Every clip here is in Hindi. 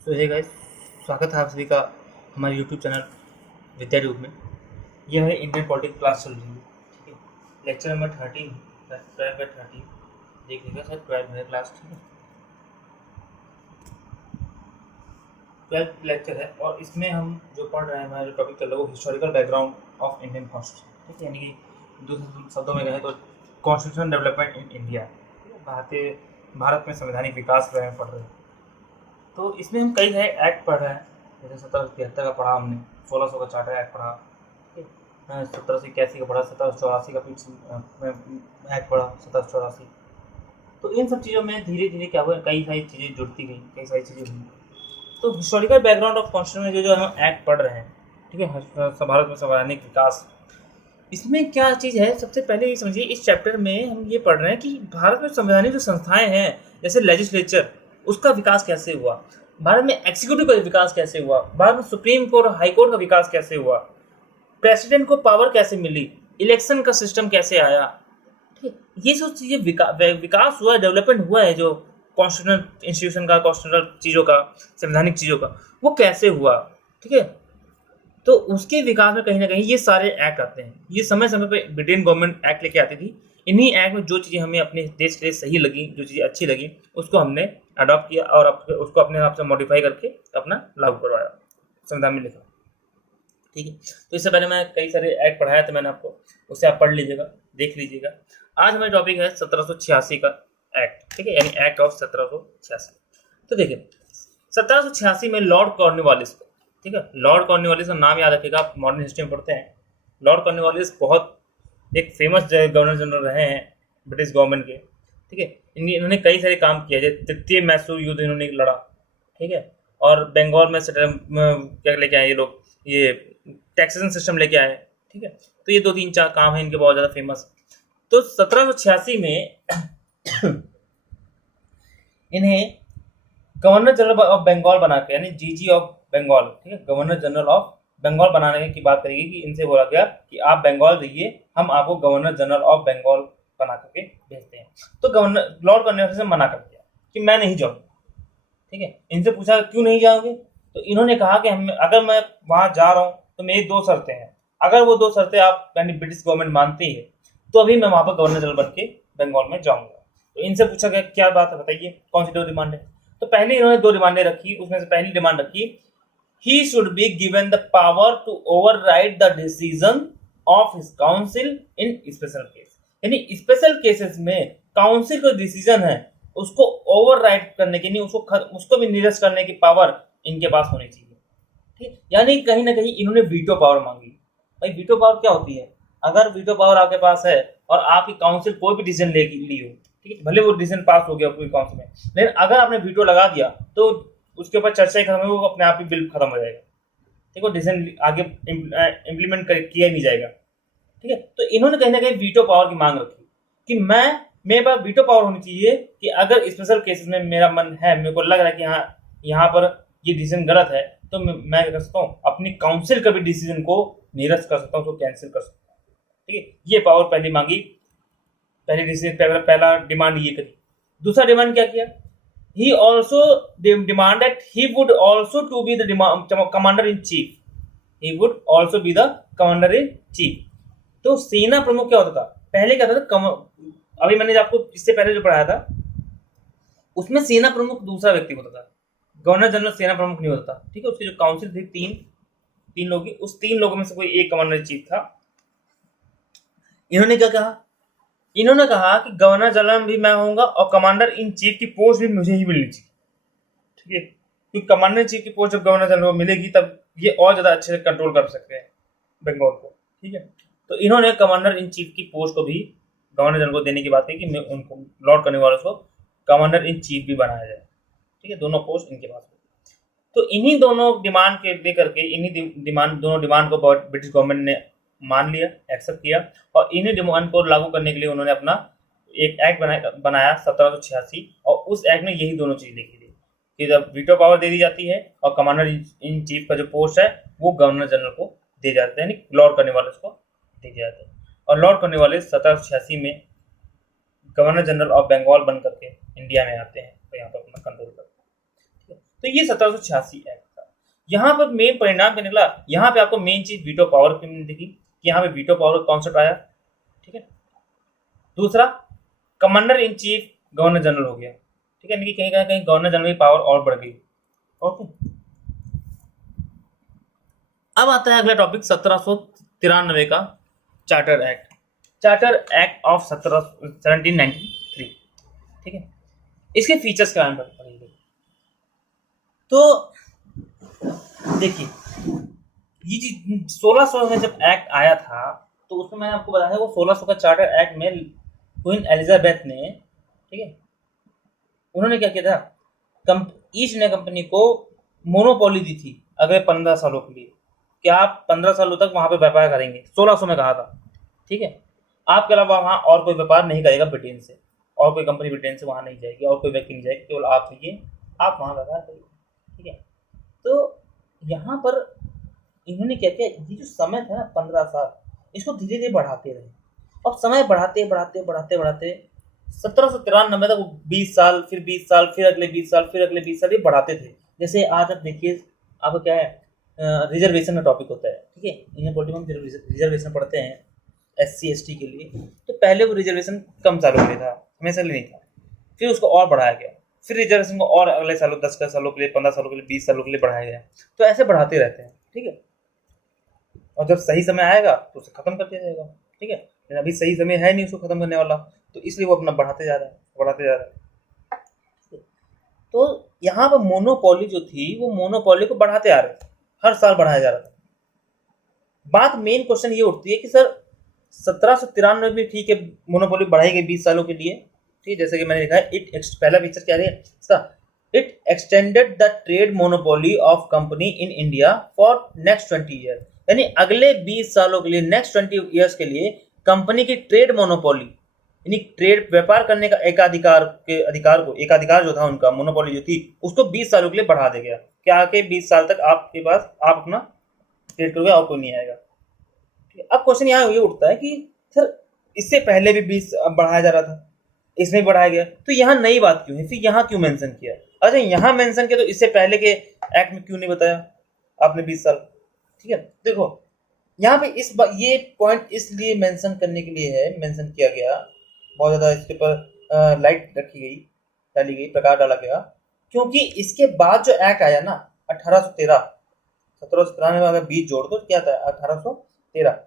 सो हे गाइस, स्वागत है आप सभी का हमारे यूट्यूब चैनल विद्या रूप में। यह है इंडियन पॉलिटिक्स क्लास चल रही है। ठीक है, लेक्चर नंबर 13 12/13 देख लीजिएगा, शायद 12 है क्लास। ठीक है, 12th लेक्चर है और इसमें हम जो पढ़ रहे हैं, हमारा जो टॉपिक चल रहा है वो historical background of Indian constitution. ठीक है, यानी कि दूसरे शब्दों में कहें तो constitution development in India. Bharat में संवैधानिक विकास के बारे में पढ़ रहे हैं। तो इसमें हम कई सारे एक्ट पढ़ रहे हैं। जैसे 1773 का पढ़ा हमने, 1600 का चार्टर एक्ट पढ़ा, 1781 का पढ़ा, 1784 का एक्ट पढ़ा, 1784। तो इन सब चीज़ों में धीरे धीरे क्या हुआ, कई सारी चीज़ें जुड़ती गई, कई सारी चीज़ें हुई। तो हिस्टोरिकल बैकग्राउंड ऑफ कॉन्स्टिट्यूशन में जो हम एक्ट पढ़ रहे हैं, ठीक है, भारत में संवैधानिक विकास, इसमें क्या चीज़ है। सबसे पहले ये समझिए, इस चैप्टर में हम ये पढ़ रहे हैं कि भारत में संवैधानिक जो संस्थाएं हैं, जैसे लेजिस्लेचर, उसका विकास कैसे हुआ, भारत में एग्जीक्यूटिव का विकास कैसे हुआ, भारत में सुप्रीम कोर्ट और हाई कोर्ट का विकास कैसे हुआ, प्रेसिडेंट को पावर कैसे मिली, इलेक्शन का सिस्टम कैसे आया। ठीक, ये सब चीज़ें विकास हुआ, डेवलपमेंट हुआ है जो कॉन्स्टिट्यूशनल इंस्टीट्यूशन का, कॉन्स्टिट्यूशनल चीज़ों का, संवैधानिक चीज़ों का, वो कैसे हुआ। ठीक है, तो उसके विकास में कहीं ना कहीं ये सारे एक्ट आते हैं। ये समय समय पे ब्रिटेन गवर्नमेंट एक्ट लेके आती थी। इन्हीं एक्ट में जो चीज़ें हमें अपने देश के लिए सही लगी, जो चीज़ें अच्छी लगी, उसको हमने अडॉप्ट किया और उसको अपने हिसाब से मॉडिफाई करके अपना लागू करवाया, संविधान में लिखा। ठीक है, तो इससे पहले मैं कई सारे एक्ट पढ़ाया था मैंने आपको, उससे आप पढ़ लीजिएगा, देख लीजिएगा। आज हमारा टॉपिक है 1786 का एक्ट। ठीक है, यानी एक्ट ऑफ 1786। तो देखिए, 1786 में लॉर्ड कॉर्नवालिस, ठीक है, लॉर्ड कॉर्नवालिस का नाम याद रखिएगा, आप मॉडर्न हिस्ट्री में पढ़ते हैं। लॉर्ड कॉर्नवालिस बहुत एक फेमस गवर्नर जनरल रहे हैं ब्रिटिश गवर्नमेंट के। ठीक है, इन्होंने कई सारे काम किए, जैसे तृतीय मैसूर युद्ध इन्होंने लड़ा। ठीक है, और बंगाल में क्या लेके आए ये लोग, ये टैक्सेशन सिस्टम लेके आए। ठीक है, तो ये 2-3-4 काम है इनके बहुत ज़्यादा फेमस। तो 1786 में इन्हें गवर्नर जनरल ऑफ बंगाल बना के, यानी जीजी ऑफ बंगाल, ठीक है, गवर्नर जनरल ऑफ बंगाल बनाने की बात करेगी कि इनसे बोला गया कि आप बंगाल रहिए, हम आपको गवर्नर जनरल ऑफ बंगाल बना करके भेजते हैं। तो गवर्नर लॉर्ड कॉर्नवालिस से मना कर दिया कि मैं नहीं जाऊँ। ठीक है, इनसे पूछा क्यों नहीं जाओगे, तो इन्होंने कहा कि हम, अगर मैं वहां जा रहा हूँ तो मेरी 2 शर्तें हैं। अगर वो 2 शर्तें आप, यानी ब्रिटिश गवर्नमेंट मानती है, तो अभी मैं वहां पर गवर्नर जनरल बन के बंगाल में जाऊंगा। तो इनसे पूछा गया क्या बात है, बताइए कौन सी 2 डिमांड है। तो पहले इन्होंने 2 डिमांडें रखी। उसमें से पहली डिमांड रखी, he should be given the power to override the decision of his council in special case, यानी स्पेशल केसेस में काउंसिल का डिसीजन है उसको ओवरराइड करने की, नहीं उसको भी निरस्त करने की पावर इनके पास होनी चाहिए। ठीक, यानी कहीं ना कहीं इन्होंने वीटो पावर मांगी। भाई वीटो पावर क्या होती है, अगर वीटो पावर आपके पास है और आपकी काउंसिल कोई भी डिसीजन ली हो, ठीक है, भले वो डिसीजन पास हो गया पूरी काउंसिल में, लेकिन अगर आपने वीटो लगा दिया तो उसके ऊपर चर्चा ही खत्म है, वो अपने आप ही बिल खत्म हो जाएगा। ठीक है, डिसीजन आगे इम्प्लीमेंट किया ही नहीं जाएगा। ठीक है, तो इन्होंने कहीं ना कहीं वीटो पावर की मांग रखी कि मेरे पास वीटो पावर होनी चाहिए कि अगर स्पेशल केसेस में मेरा मन है, मेरे को लग रहा है कि हाँ यहाँ पर ये डिसीजन गलत है, तो मैं क्या कर सकता हूँ, अपनी काउंसिल का भी डिसीजन को निरस्त कर सकता हूँ, उसको कैंसिल कर सकता हूँ। ठीक है, ये पावर पहली मांगी, पहला डिमांड ये करी। दूसरा डिमांड क्या किया, he also demanded he would also to be the commander in chief, he would also be the commander in chief। तो सेना प्रमुख क्या होता था, पहले क्या होता था, अभी मैंने आपको इससे पहले जो पढ़ाया था उसमें सेना प्रमुख दूसरा व्यक्ति होता था, गवर्नर जनरल सेना प्रमुख नहीं होता था। ठीक है, उसकी जो काउंसिल थी, तीन लोग, उस 3 लोगों में से कोई एक कमांडर इन चीफ था। इन्होंने क्या कहा, इन्होंने कहा कि गवर्नर जनरल भी मैं होऊंगा और कमांडर इन चीफ की पोस्ट भी मुझे ही मिलनी चाहिए। ठीक है, क्योंकि कमांडर इन चीफ की पोस्ट जब गवर्नर जनरल को मिलेगी तब ये और ज्यादा अच्छे से कंट्रोल कर सकते हैं बंगाल को। ठीक है, तो इन्होंने कमांडर इन चीफ की पोस्ट को भी गवर्नर जनरल को देने की बात है कि मैं उनको, लॉर्ड कॉर्नवालिस को कमांडर इन चीफ भी बनाया जाए। ठीक है, दोनों पोस्ट इनके पास। तो इन्हीं दोनों डिमांड के लेकर के, दोनों डिमांड को ब्रिटिश गवर्नमेंट ने मान लिया, एक्सेप्ट किया, और इन्हीं डिमांड को लागू करने के लिए उन्होंने अपना एक एक्ट बनाया 1786। और उस एक्ट में यही दोनों चीज लिखी थी कि जब वीटो पावर दे दी जाती है और कमांडर इन चीफ का जो पोस्ट है वो गवर्नर जनरल को दे जाते हैं, यानी लॉर्ड कॉर्नवालिस को दे जाते हैं। और लॉर्ड कॉर्नवालिस 1786 में गवर्नर जनरल ऑफ बंगाल बन करके इंडिया में आते हैं, तो यहाँ पर अपना कंट्रोल करते हैं। तो ये 1786 एक्ट था। यहाँ पर मेन परिणाम क्या निकला, यहाँ पे आपको मेन चीज वीटो पावर की दिखी कि यहाँ पे वीटो पावर कॉन्सेप्ट आया, ठीक है। दूसरा, commander in chief governor general हो गया, ठीक है, यानी कि कहीं ना कहीं गवर्नर जनरल की पावर और बढ़ गई। ओके, अब आता है अगला टॉपिक 1793 का charter act, charter act of 1793, ठीक है। इसके फीचर्स के बारे में पढ़ेंगे। तो देखिए, ये जी 1600 में जब एक्ट आया था तो उसमें मैंने आपको बताया वो 1600 का चार्टर एक्ट में क्वीन एलिजाबेथ ने, ठीक है, उन्होंने क्या किया था, ईस्ट इंडिया कंपनी को मोनोपोली दी थी अगले 15 सालों के लिए कि आप 15 सालों तक वहां पे व्यापार करेंगे, 1600 में कहा था, ठीक है। आपके अलावा वहां और कोई व्यापार नहीं करेगा ब्रिटेन से, और कोई कंपनी ब्रिटेन से वहां नहीं जाएगी, और कोई व्यक्ति नहीं जाएगी, केवल आप रहिए, आप वहां व्यापार करिए, ठीक है। तो यहाँ पर इन्होंने क्या किया, ये जो समय था ना 15 साल, इसको धीरे धीरे बढ़ाते रहे, और समय बढ़ाते बढ़ाते बढ़ाते बढ़ाते 1793 तक 20 साल, फिर 20 साल, फिर अगले 20 साल, फिर अगले 20 साल, ये बढ़ाते थे। जैसे आज आप देखिए, आपको क्या है, रिजर्वेशन का टॉपिक होता है, ठीक है, इंडियन पॉलिटिक्स में रिजर्वेशन पढ़ते हैं SC ST के लिए। तो पहले वो रिजर्वेशन कम सालों के लिए था, हमेशा के लिए नहीं था, फिर उसको और बढ़ाया गया, फिर रिजर्वेशन को और अगले सालों 10 सालों के लिए, 15 सालों के लिए, 20 सालों के लिए बढ़ाया गया। तो ऐसे बढ़ाते रहते हैं, ठीक है। और जब सही समय आएगा तो उसे खत्म कर दिया जाएगा, ठीक है, लेकिन अभी सही समय है नहीं उसको खत्म करने वाला, तो इसलिए वो अपना बढ़ाते जा रहा है, बढ़ाते जा रहा है। तो यहाँ पर मोनोपोली जो थी, वो मोनोपोली को बढ़ाते आ रहे थे, हर साल बढ़ाया जा रहा था। बात मेन क्वेश्चन ये उठती है कि सर 1793 में ठीक है मोनोपोली बढ़ाई गई 20 सालों के लिए, ठीक है, जैसे कि मैंने लिखा है, पहला पिक्चर क्या है इसका, it extended the trade monopoly of company in India for next 20 year, यानी अगले 20 सालों के लिए, नेक्स्ट 20 ईयर्स के लिए कंपनी की ट्रेड मोनोपोली, यानी ट्रेड व्यापार करने का एकाधिकार को, एकाधिकार जो था उनका, मोनोपोली जो थी, उसको 20 सालों के लिए बढ़ा दिया गया कि आगे 20 साल तक आपके पास आप अपना ट्रेड करोगे और कोई नहीं आएगा। ठीक है, अब क्वेश्चन यहाँ ये उठता है कि सर इससे पहले भी 20 बढ़ाया जा रहा था, इसमें बढ़ाया गया, तो यहाँ नई बात क्यों है, फिर यहाँ क्यों मेंशन किया? अच्छा, यहाँ मेंशन किया तो इससे पहले के एक्ट में क्यों नहीं बताया आपने 20 साल? ठीक है, देखो यहाँ पे ये पॉइंट इसलिए मेंशन करने के लिए है, मेंशन किया गया, बहुत ज्यादा इसके ऊपर लाइट रखी गई, डाली गई, प्रकाश डाला गया, क्योंकि इसके बाद जो एक्ट आया ना 1813, 1793 में अगर 20 जोड़ दो क्या था 1813,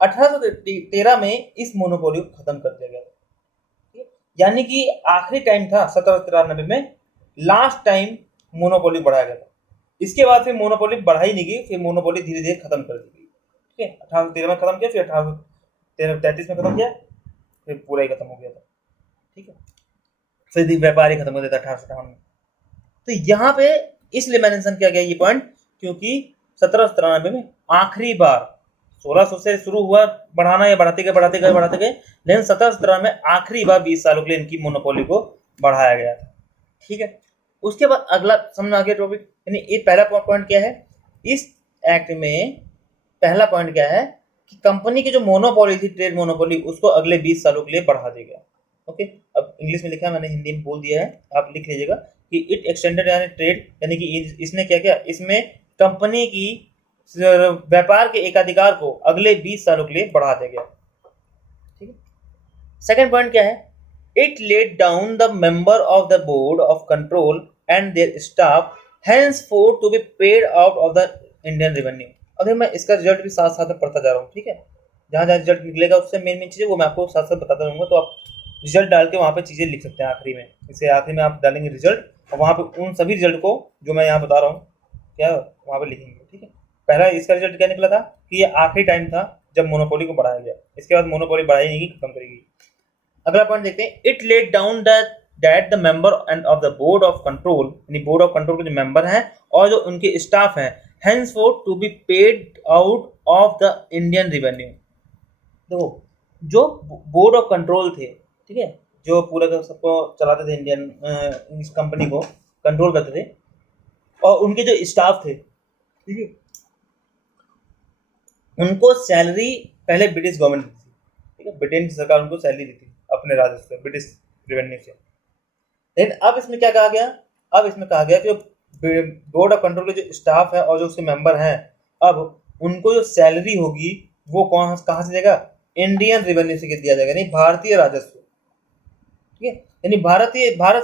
1813 में इस मोनोपोली को खत्म कर दिया गया, यानी कि आखिरी टाइम था 1793 में, लास्ट टाइम मोनोपोली बढ़ाया गया था। इसके बाद फिर मोनोपोली बढ़ाई नहीं गई, फिर मोनोपोली धीरे धीरे खत्म कर दी गई, ठीक है। 1813 में खत्म किया, फिर 1833 में खत्म किया, फिर पूरा ही खत्म हो गया था, ठीक है। फिर व्यापारी खत्म कर देता 1858 में। तो यहाँ पे इसलिए मेंशन किया गया ये पॉइंट, क्योंकि 1793 में आखिरी बार 1600 से शुरू हुआ बढ़ाना, या बढ़ाते गए, लेकिन 1793 में आखिरी बार 20 सालों के लिए इनकी मोनोपोली को बढ़ाया गया था, ठीक है। उसके बाद अगला समझ आ गया टॉपिक, यानी ये पहला पॉइंट क्या है इस एक्ट में, पहला पॉइंट क्या है कि कंपनी की जो मोनोपोली थी, ट्रेड मोनोपोली, उसको अगले 20 सालों के लिए बढ़ा देगा। ओके, अब इंग्लिश में लिखा है, मैंने हिंदी में बोल दिया है, आप लिख लीजिएगा कि इट एक्सटेंडेड यानी ट्रेड, यानी कि इसने क्या किया, इसमें कंपनी की व्यापार के एकाधिकार को अगले 20 सालों के लिए बढ़ा दिया गया, ठीक है। सेकंड पॉइंट क्या है, it laid down the member of the board of control and their staff henceforth to be paid out of the Indian revenue. अगर मैं इसका रिजल्ट भी साथ साथ में पढ़ता जा रहा हूँ, ठीक है, जहां जहां रिजल्ट निकलेगा उससे मेन चीजें वो मैं आपको साथ साथ बताता रहूंगा, तो आप रिजल्ट डाल के वहां पे चीजें लिख सकते हैं आखिरी में, इसे आखिरी में आप डालेंगे रिजल्ट, और वहां पे उन सभी रिजल्ट को जो मैं यहाँ बता रहा हूँ क्या वहां पे लिखेंगे, ठीक है। पहला इसका रिजल्ट क्या निकला था कि ये आखिरी टाइम था जब मोनोपोली को बढ़ाया गया, इसके बाद मोनोपोली बढ़ाई नहीं, खत्म करेगी। अगला पॉइंट देखते हैं, it laid down that the member end of the board of control, यानी बोर्ड ऑफ कंट्रोल के जो मेंबर हैं और जो उनके स्टाफ हैं, henceforth to be paid out of the Indian revenue. देखो, जो बोर्ड ऑफ कंट्रोल थे, ठीक है, जो पूरा सबको चलाते थे, इंडियन इस कंपनी को कंट्रोल करते थे, और उनके जो स्टाफ थे, ठीक है, उनको सैलरी पहले ब्रिटिश गवर्नमेंट दी थी, ठीक है, ब्रिटेन की सरकार उनको सैलरी दी थी अपने राजस्व से, ब्रिटिश रेवेन्यू से। लेकिन अब इसमें क्या कहा गया, अब इसमें कहा गया कि बोर्ड ऑफ कंट्रोल के जो स्टाफ है और जो उसके मेंबर हैं, अब उनको जो सैलरी होगी वो कहाँ से देगा? इंडियन रेवेन्यू से दिया जाएगा, यानी भारतीय राजस्व। ठीक है, यानी भारत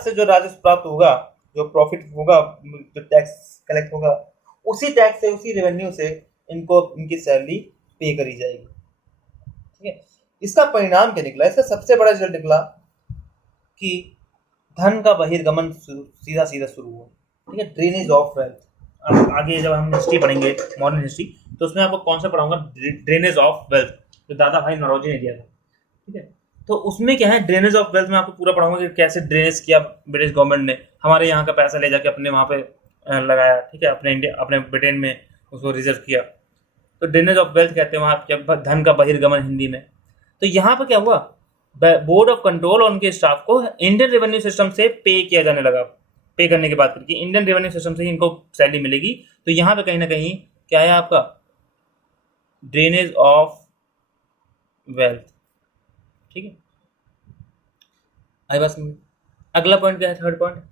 से जो राजस्व प्राप्त होगा, जो प्रॉफिट होगा, जो टैक्स कलेक्ट होगा, उसी टैक्स से, उसी रेवेन्यू से इनको इनकी सैलरी पे करी जाएगी। ठीक है, इसका परिणाम क्या निकला? इसका सबसे बड़ा रिजल्ट निकला कि धन का बहिर्गमन सीधा सीधा शुरू हुआ। ठीक है, ड्रेनेज ऑफ वेल्थ। अब आगे जब हम हिस्ट्री पढ़ेंगे, मॉडर्न हिस्ट्री, तो उसमें आपको कौन सा पढ़ाऊंगा? ड्रेनेज ऑफ वेल्थ, जो दादा भाई नौरोजी ने दिया था। ठीक है, तो उसमें क्या है, ड्रेनेज ऑफ वेल्थ में आपको पूरा पढ़ाऊंगा कि कैसे ड्रेनेज किया ब्रिटिश गवर्नमेंट ने, हमारे यहाँ का पैसा ले जाके अपने वहाँ पे लगाया। ठीक है, अपने इंडिया, अपने ब्रिटेन में उसको रिजर्व किया। तो ड्रेनेज ऑफ वेल्थ कहते हैं वहाँ, जब धन का बहिर्गमन हिंदी में। तो यहाँ पे क्या हुआ, बोर्ड ऑफ कंट्रोल और उनके स्टाफ को इंडियन रेवेन्यू सिस्टम से पे किया जाने लगा। पे करने की बात करके इंडियन रेवेन्यू सिस्टम से ही इनको सैलरी मिलेगी। तो यहाँ पे कहीं ना कहीं क्या है आपका? Drainage of wealth. ठीक है, आई बस। अगला पॉइंट क्या है? Third point.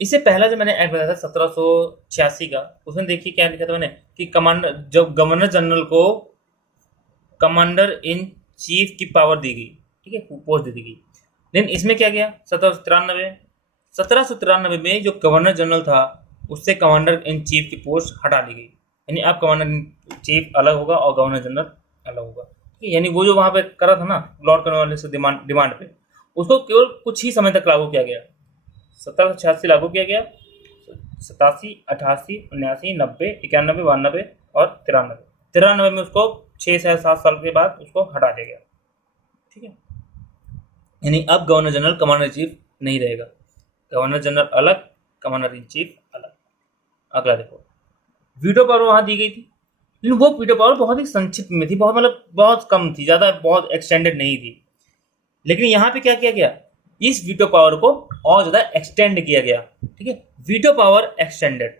इससे पहला जो मैंने ऐड बताया था 1786 का, उसमें देखिए क्या लिखा था मैंने कि कमांडर, जब गवर्नर जनरल को कमांडर इन चीफ की पावर दी गई। ठीक है, पोस्ट दे दी गई। लेकिन इसमें क्या गया? 1793 में जो गवर्नर जनरल था उससे कमांडर इन चीफ की पोस्ट हटा ली गई। यानी अब कमांडर इन चीफ अलग होगा और गवर्नर जनरल अलग होगा। ठीक है, यानी वो जो वहां पे करा था ना लॉर्ड कॉर्नवालिस डिमांड पे, उसको केवल कुछ ही समय तक लागू किया गया। 1786 लागू किया गया, 87, 88, 89, 90, 91, 92 और 93 में उसको 6 से 7 साल के बाद उसको हटा दिया गया। ठीक है, यानी अब governor general commander in chief नहीं रहेगा, गवर्नर जनरल अलग, कमांडर इन चीफ अलग। अगला देखो, वीटो पावर वहां दी गई थी, लेकिन वो वीटो पावर बहुत ही संक्षिप्त में थी, बहुत मतलब बहुत कम थी, ज्यादा बहुत एक्सटेंडेड नहीं थी। लेकिन यहाँ पे क्या किया गया? इस वीटो पावर को और ज्यादा एक्सटेंड किया गया। ठीक है, वीटो पावर एक्सटेंडेड।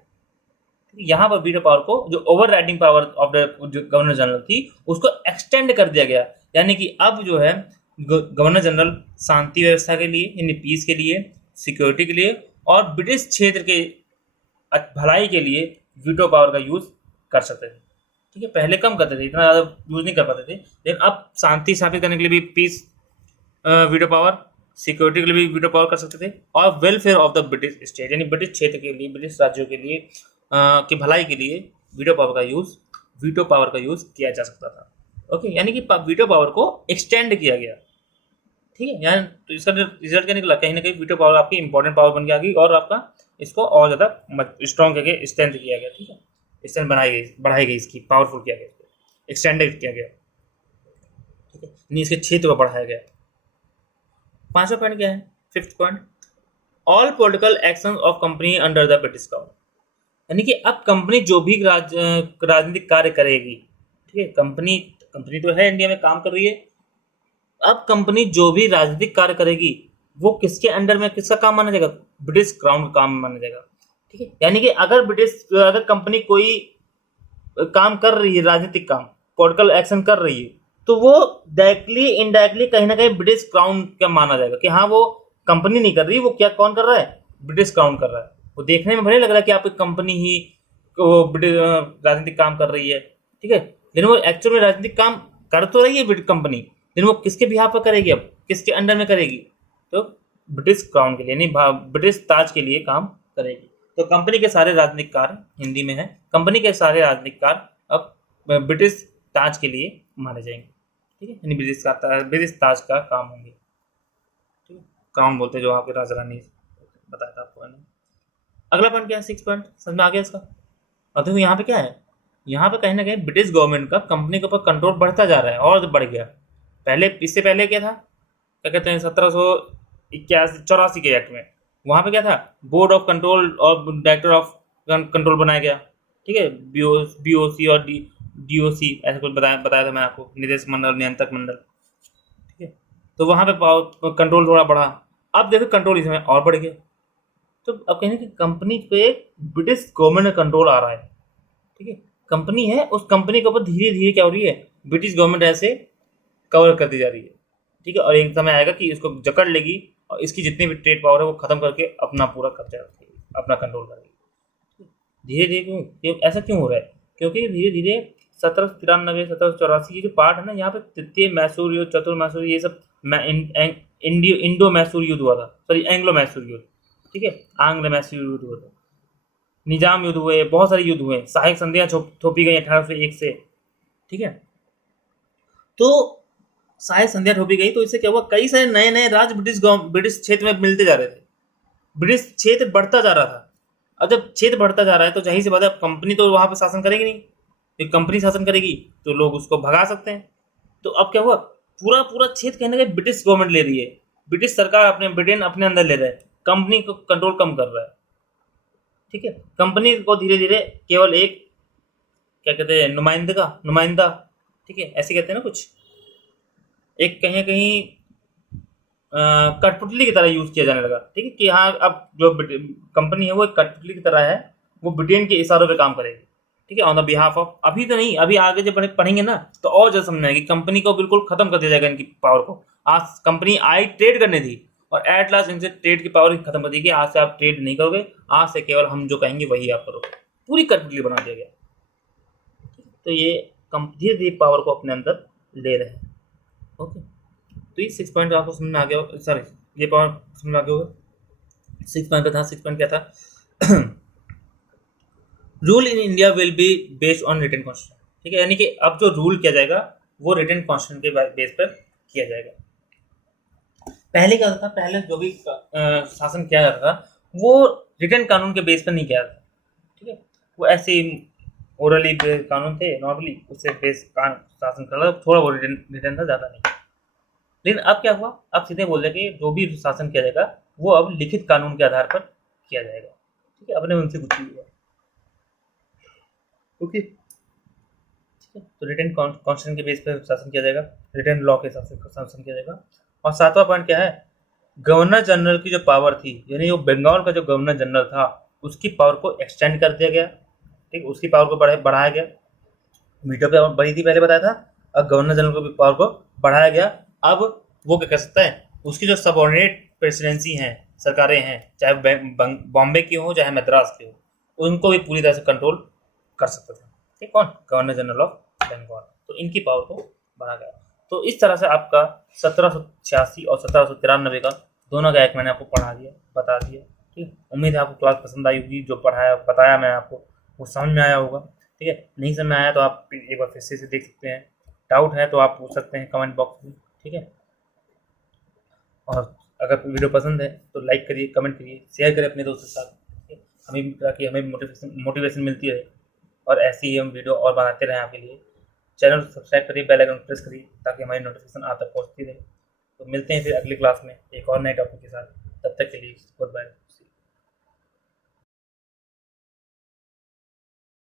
यहाँ पर वीटो पावर को, जो over riding power of the governor general थी, उसको एक्सटेंड कर दिया गया। यानी कि अब जो है गवर्नर जनरल शांति व्यवस्था के लिए, यानी पीस के लिए, सिक्योरिटी के लिए और ब्रिटिश क्षेत्र के भलाई के लिए वीटो पावर का यूज कर सकते थे। ठीक है, पहले कम करते थे, इतना ज्यादा यूज नहीं कर पाते थे, लेकिन अब शांति स्थापित करने के लिए भी पीस वीटो पावर, सिक्योरिटी के लिए भी वीटो पावर कर सकते थे, और welfare of the British state, यानी ब्रिटिश क्षेत्र के लिए, ब्रिटिश राज्यों के लिए की भलाई के लिए वीटो पावर का यूज किया जा सकता था। ओके, यानी कि वीटो पावर को एक्सटेंड किया गया। ठीक है, यानी तो इसका रिजल्ट क्या निकला? कहीं ना कहीं वीटो पावर आपकी इंपॉर्टेंट पावर बन गई और आपका इसको और ज्यादा स्ट्रॉन्ग करके स्ट्रेंथ किया गया। ठीक है, स्ट्रेंथ बढ़ाई गई इसकी, पावरफुल किया गया, एक्सटेंडेड किया गया। ठीक है, यानी इसके क्षेत्र को बढ़ाया गया। पांचवा पॉइंट क्या है? Fifth point, all political action of company under the British government. यानी कि अब कंपनी जो भी राजनीतिक कार्य करेगी, ठीक है, कंपनी तो है इंडिया में काम कर रही है, अब कंपनी जो भी राजनीतिक कार्य करेगी वो किसके अंडर में, किसका काम माना जाएगा? ब्रिटिश क्राउन का काम माना जाएगा। ठीक है, यानी कि अगर कंपनी कोई काम कर रही है, राजनीतिक काम, पॉलिटिकल एक्शन कर रही है, तो वो डायरेक्टली इनडायरेक्टली कहीं ना कहीं ब्रिटिश क्राउन का माना जाएगा कि हाँ वो कंपनी नहीं कर रही, वो क्या कौन कर रहा है? ब्रिटिश क्राउन कर रहा है। वो देखने में भले लग रहा है कि आपकी कंपनी ही राजनीतिक काम कर रही है, ठीक है, लेकिन वो एक्चुअल में राजनीतिक काम कर तो रही है कंपनी, लेकिन वो किसके बिहाफ पर करेगी? अब किसके अंडर में करेगी? तो ब्रिटिश क्राउन के लिए, यानी ब्रिटिश ताज के लिए काम करेगी। तो कंपनी के सारे राजनीतिक कार्य, हिंदी में है, कंपनी के सारे राजनीतिक कार्य अब ब्रिटिश ताज के लिए माने जाएंगे। ठीक है, यानी ब्रिटिश ताज का काम होंगे। ठीक है, क्राउन बोलते हैं जो आपके राजा रानी, बताया था आपको मैंने। अगला पॉइंट क्या है? 6 पॉइंट, समझ में आ गया इसका? और देखो यहाँ पे क्या है, यहाँ पे कहीं ना कहीं ब्रिटिश गवर्नमेंट का कंपनी के ऊपर कंट्रोल बढ़ता जा रहा है और बढ़ गया। इससे पहले क्या था, क्या कहते हैं, 1784 के एक्ट में वहाँ पे क्या था? बोर्ड ऑफ कंट्रोल और डायरेक्टर ऑफ कंट्रोल बनाया गया। ठीक है, BOC और DOC ऐसा कुछ बताया था मैं आपको, निदेशक मंडल, नियंत्रक मंडल। ठीक है, तो वहाँ पे कंट्रोल थोड़ा बढ़ा। अब देखो कंट्रोल इसमें और बढ़ गया। तो अब कहने की कंपनी पे ब्रिटिश गवर्नमेंट का कंट्रोल आ रहा है। ठीक है, कंपनी है, उस कंपनी के ऊपर धीरे धीरे क्या हो रही है? ब्रिटिश गवर्नमेंट ऐसे कवर करती जा रही है। ठीक है, और एक समय आएगा कि इसको जकड़ लेगी और इसकी जितनी भी ट्रेड पावर है वो खत्म करके अपना पूरा कब्जा रखेगी, अपना कंट्रोल करेगी। धीरे धीरे क्यों ऐसा क्यों हो रहा है? क्योंकि धीरे धीरे 1793 1784 ये जो पार्ट है ना, यहाँ पे तृतीय मैसूर युद्ध, चतुर्थ मैसूर, ये सब इंडो मैसूर युद्ध हुआ था, सॉरी एंग्लो मैसूर युद्ध, ठीक है, आंग्ल मैसूर युद्ध हुआ था, निजाम युद्ध हुए, बहुत सारे युद्ध हुए, सहायक संधियां थोपी गई 1801 से, ठीक है। तो सहायक संधियां थोपी गई तो इससे क्या हुआ, कई सारे नए नए राज्य ब्रिटिश क्षेत्र में मिलते जा रहे थे, ब्रिटिश क्षेत्र बढ़ता जा रहा था। अब जब क्षेत्र बढ़ता जा रहा है तो जाहिर सी बात है कंपनी तो वहां पे शासन करेगी नहीं, एक कंपनी शासन करेगी तो लोग उसको भगा सकते हैं। तो अब क्या हुआ, पूरा पूरा क्षेत्र कहीं ना कहीं ब्रिटिश गवर्नमेंट ले रही है, ब्रिटिश सरकार अपने ब्रिटेन अपने अंदर ले रहा है, कंपनी को कंट्रोल कम कर रहा है, ठीक है। कंपनी को धीरे धीरे केवल एक, क्या कहते हैं, नुमाइंदा, ठीक है, ऐसे कहते हैं ना कुछ, एक कहीं कहीं कठपुतली की तरह यूज किया जाने लगा, ठीक है, कि हाँ अब जो कंपनी है वो एक कठपुतली की तरह है, वो ब्रिटेन के इशारों पे काम करेगी, ठीक है, ऑन द बिहाफ ऑफ, अभी तो नहीं, अभी आगे जब पढ़ेंगे ना तो और जल्द समझ में आएगी, कंपनी को बिल्कुल खत्म कर दिया जाएगा इनकी पावर को। आज कंपनी आई ट्रेड करने थी और एट लास्ट इनसे ट्रेड की पावर खत्म कर दी कि आज से आप ट्रेड नहीं करोगे, आज से केवल हम जो कहेंगे वही आप करोगे, पूरी कठपुतली बना दिया गया। तो ये धीरे धीरे पावर को अपने अंदर ले रहे हैं, ओके। तो ये 6 पॉइंट आपको समझ में आ गया, सॉरी ये पॉइंट समझ में आ गया होगा। 6 पॉइंट का था, 6 पॉइंट क्या था, rule in India will be based on written constitution, ठीक है, यानी कि अब जो रूल किया जाएगा वो रिटन कॉन्स्टिट्यूशन के बेस पर किया जाएगा। पहले क्या होता था, पहले जो भी शासन किया जाता था वो रिटन कानून के बेस पर नहीं किया जाता, ठीक है, वो ऐसे ओरली कानून थे नॉर्मली, उससे बेस शासन कर रहा था, थोड़ा वो रिटन था, ज़्यादा नहीं। लेकिन अब क्या हुआ, अब सीधे बोल रहे कि जो भी शासन किया जाएगा वो अब लिखित कानून के आधार पर किया जाएगा, ठीक है, अपने उनसे कुछ नहीं हुआ, ओके, ठीक है। तो रिटन कॉन्स्टिट्यूशन के बेस पर शासन किया जाएगा, रिटन लॉ के हिसाब से शासन किया जाएगा। और 7वां पॉइंट क्या है, गवर्नर जनरल की जो पावर थी, यानी वो बंगाल का जो गवर्नर जनरल था उसकी पावर को एक्सटेंड कर दिया गया, ठीक, उसकी पावर को बढ़ाया गया, वीटो पावर बढ़ी थी पहले बताया था, अब गवर्नर जनरल को भी पावर को बढ़ाया गया। अब वो क्या कर सकता है, उसकी जो सबऑर्डिनेट प्रेसिडेंसी हैं, सरकारें हैं, चाहे बॉम्बे की हो चाहे मद्रास की हो, उनको भी पूरी तरह से कंट्रोल कर सकता था, ठीक, कौन, गवर्नर जनरल ऑफ बंगाल। तो इनकी पावर को बढ़ा गया। तो इस तरह से आपका 1786 और 1793 का दोनों का एक मैंने आपको पढ़ा दिया, बता दिया, ठीक। उम्मीद है आपको क्लास पसंद आई होगी, जो पढ़ाया बताया मैं आपको वो समझ में आया होगा, ठीक है। नहीं समझ में आया तो आप एक बार फिर से देख सकते हैं, डाउट है तो आप पूछ सकते हैं कमेंट बॉक्स में, ठीक है। और अगर वीडियो पसंद है तो लाइक करिए, कमेंट करिए, शेयर करिए अपने दोस्तों के साथ, ठीक है? हमें भी ताकि हमें मोटिवेशन मिलती रहे और ऐसे ही हम वीडियो और बनाते रहें आपके लिए। चैनल सब्सक्राइब करिए, बेल आइकन प्रेस करिए ताकि हमारी नोटिफिकेशन आप तक पहुँचती रहे। तो मिलते हैं फिर अगली क्लास में एक और नए टॉपिक के साथ, तब तक के लिए गुड बाय।